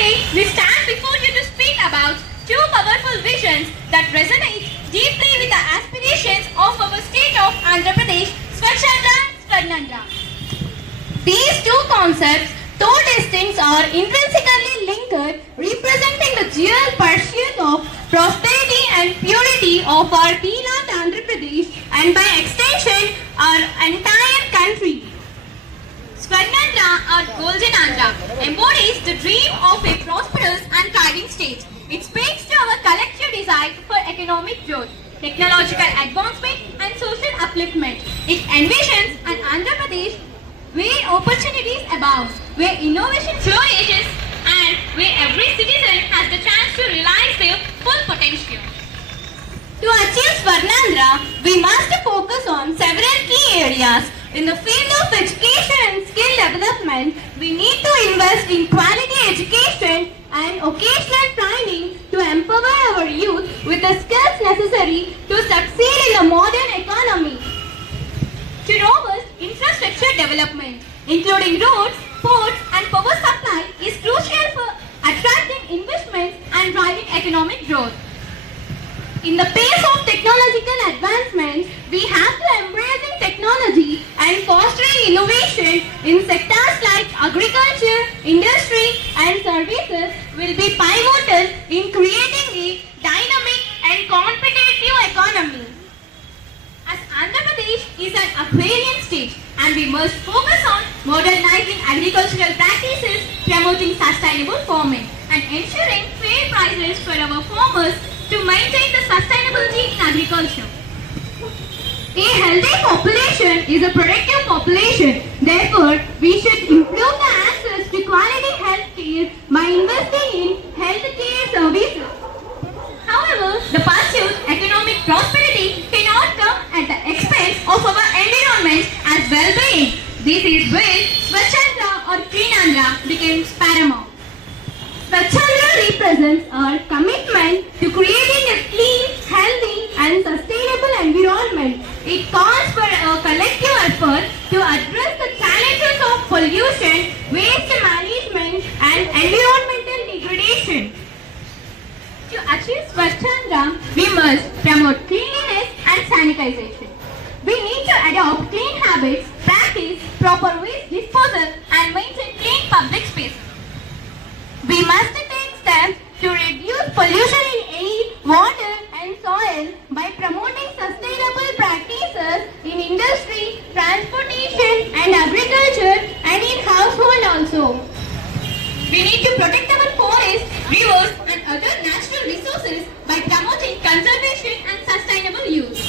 Today, we stand before you to speak about two powerful visions that resonate deeply with the aspirations of our state of Andhra Pradesh, Swachhandra and Swarnandhra. These two concepts, though distinct, are intrinsically linked, representing the dual pursuit of prosperity and purity of our beloved Andhra Pradesh and by extension our entire country. Swarnandhra or Golden Andhra embodies the dream of a prosperous and thriving state. It speaks to our collective desire for economic growth, technological advancement and social upliftment. It envisions an Andhra Pradesh where opportunities abound, where innovation flourishes and where every citizen has the chance to realize their full potential. To achieve Swarnandhra, we must focus on several key areas. In the field of education and skill development, we need to invest in quality education and occasional training to empower our youth with the skills necessary to succeed in the modern economy. To robust infrastructure development, including roads, ports and power supply, is crucial for attracting investments and driving economic growth. In the pace of technological advancements, we have to embrace technology and fostering innovation in sectors like agriculture, industry and services will be pivotal in creating a dynamic and competitive economy. As Andhra Pradesh is an agrarian state and we must focus on modernizing agricultural practices, promoting sustainable farming and ensuring fair prices for our farmers to maintain the sustainability in agriculture. A healthy population is a productive population. Therefore, we should improve the access to quality health care by investing in health care services. However, the pursuit of economic prosperity cannot come at the expense of our environment as well-being. This is where Swachhandra or Clean Andhra becomes paramount. Swachhandra represents our commitment to creating a clean, healthy and sustainable environment. It calls for a collective effort to address the challenges of pollution, waste management and environmental degradation. To achieve Swachhandra, we must promote cleanliness and sanitization. We need to adopt clean habits, practice proper waste disposal and maintain clean public spaces. We must take steps to reduce pollution in air, water and soil by promoting sustainable practices in industry, transportation and agriculture and in household also. We need to protect our forests, rivers and other natural resources by promoting conservation and sustainable use.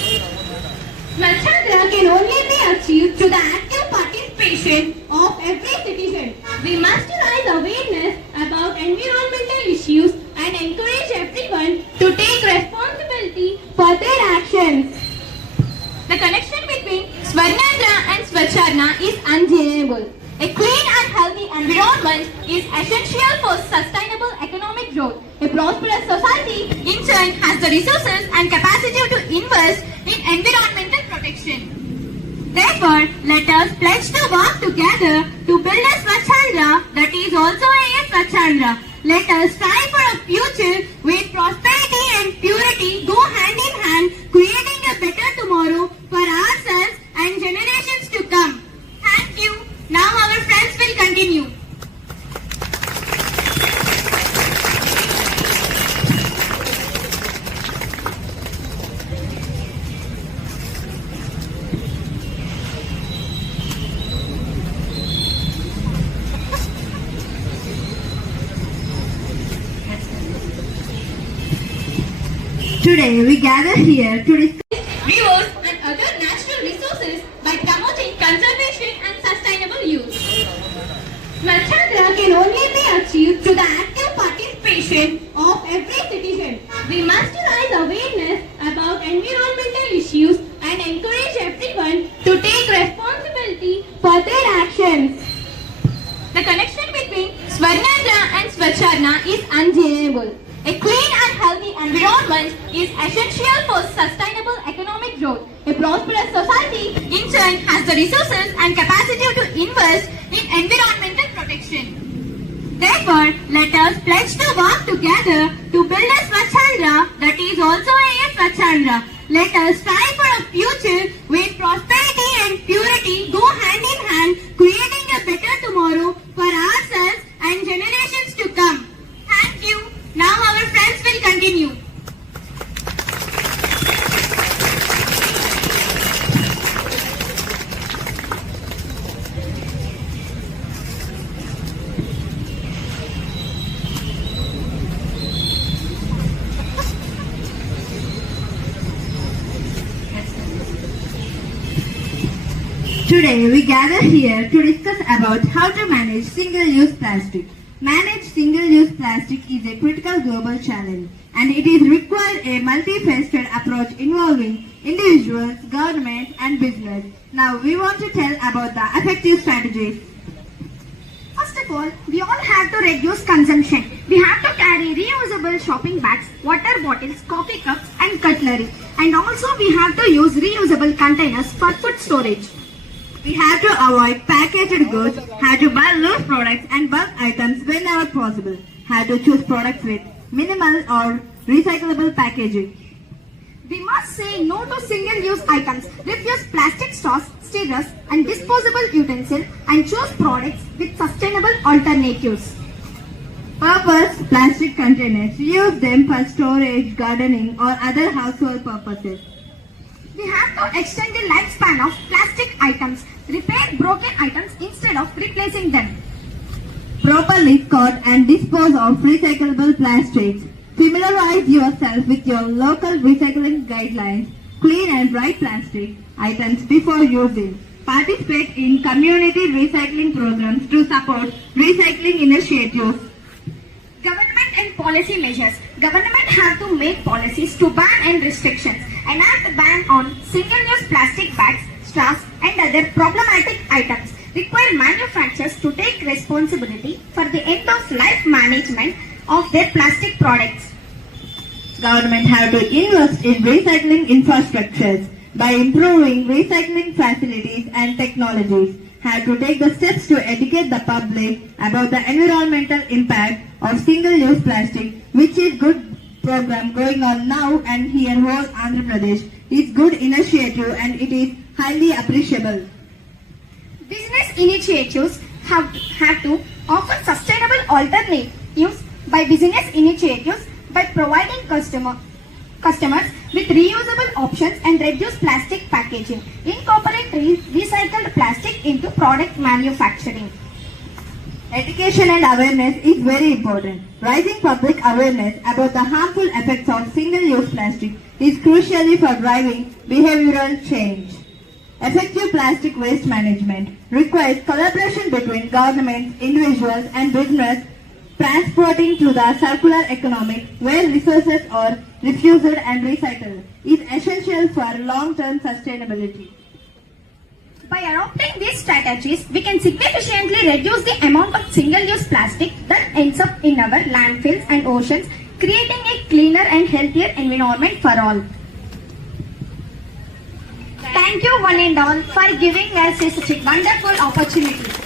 Swachhandra can only be achieved through the active participation of every citizen. We must raise awareness about environmental issues and encourage everyone to take responsibility for their actions. The connection between Swarnandhra and Swachhandra is undeniable. A clean and healthy environment is essential for sustainable economic growth. A prosperous society, in turn, has the resources and capacity to invest in environmental protection. Therefore, let us pledge to work together to build a Swachhandra that is also a Swachhandra. Let us strive for a future where prosperity and purity go hand in hand, creating a better tomorrow for ourselves and generations to come. Thank you. Now our friends will continue. Today we gather here to discuss rivers and other natural resources by promoting conservation and sustainable use. Swachhandra can only be achieved through the active participation of every citizen. We must raise awareness about environmental issues and encourage everyone to take responsibility for their actions. The connection between Swarnandhra and Swachhandra is undeniable. A clean and healthy environment is essential for sustainable economic growth. A prosperous society, in turn, has the resources and capacity to invest in environmental protection. Therefore, let us pledge to work together to build a Swachhandra that is also a Swachhandra. Let us strive for a future where prosperity and purity go hand in hand, creating a better tomorrow for ourselves and generations to come. Thank you. Now our friends will continue. Today we gather here to discuss about how to manage single-use plastic. Manage single-use plastic is a critical global challenge and it is required a multifaceted approach involving individuals, government and business. Now we want to tell about the effective strategies. First of all, we all have to reduce consumption. We have to carry reusable shopping bags, water bottles, coffee cups and cutlery. And also we have to use reusable containers for food storage. We have to avoid packaged goods, have to buy loose products and bulk items whenever possible, have to choose products with minimal or recyclable packaging. We must say no to single-use items, refuse plastic straws, stirrers and disposable utensils and choose products with sustainable alternatives. Purpose plastic containers. Use them for storage, gardening or other household purposes. We have to extend the lifespan of plastic items, repair broken items instead of replacing them. Properly sort and dispose of recyclable plastics. Familiarize yourself with your local recycling guidelines. Clean and dry plastic items before using. Participate in community recycling programs to support recycling initiatives. Government and policy measures. Government have to make policies to ban and restrictions. Enact ban on single-use plastic bags, straws and other problematic items. Require manufacturers to take responsibility for the end-of-life management of their plastic products. Government have to invest in recycling infrastructures by improving recycling facilities and technologies. Have to take the steps to educate the public about the environmental impact of single-use plastic, which is good program going on now and here whole Andhra Pradesh. It's good initiative and it is highly appreciable. Business initiatives have to offer sustainable alternatives by business initiatives by providing customers with reusable options and reduce plastic packaging. Incorporate recycled plastic into product manufacturing. Education and awareness is very important. Rising public awareness about the harmful effects of single-use plastic is crucial for driving behavioral change. Effective plastic waste management requires collaboration between governments, individuals and business, transporting to the circular economy where resources are refused and recycled is essential for long-term sustainability. By adopting these strategies, we can significantly reduce the amount of single-use plastic that ends up in our landfills and oceans, creating a cleaner and healthier environment for all. Thank you one and all for giving us such a wonderful opportunity.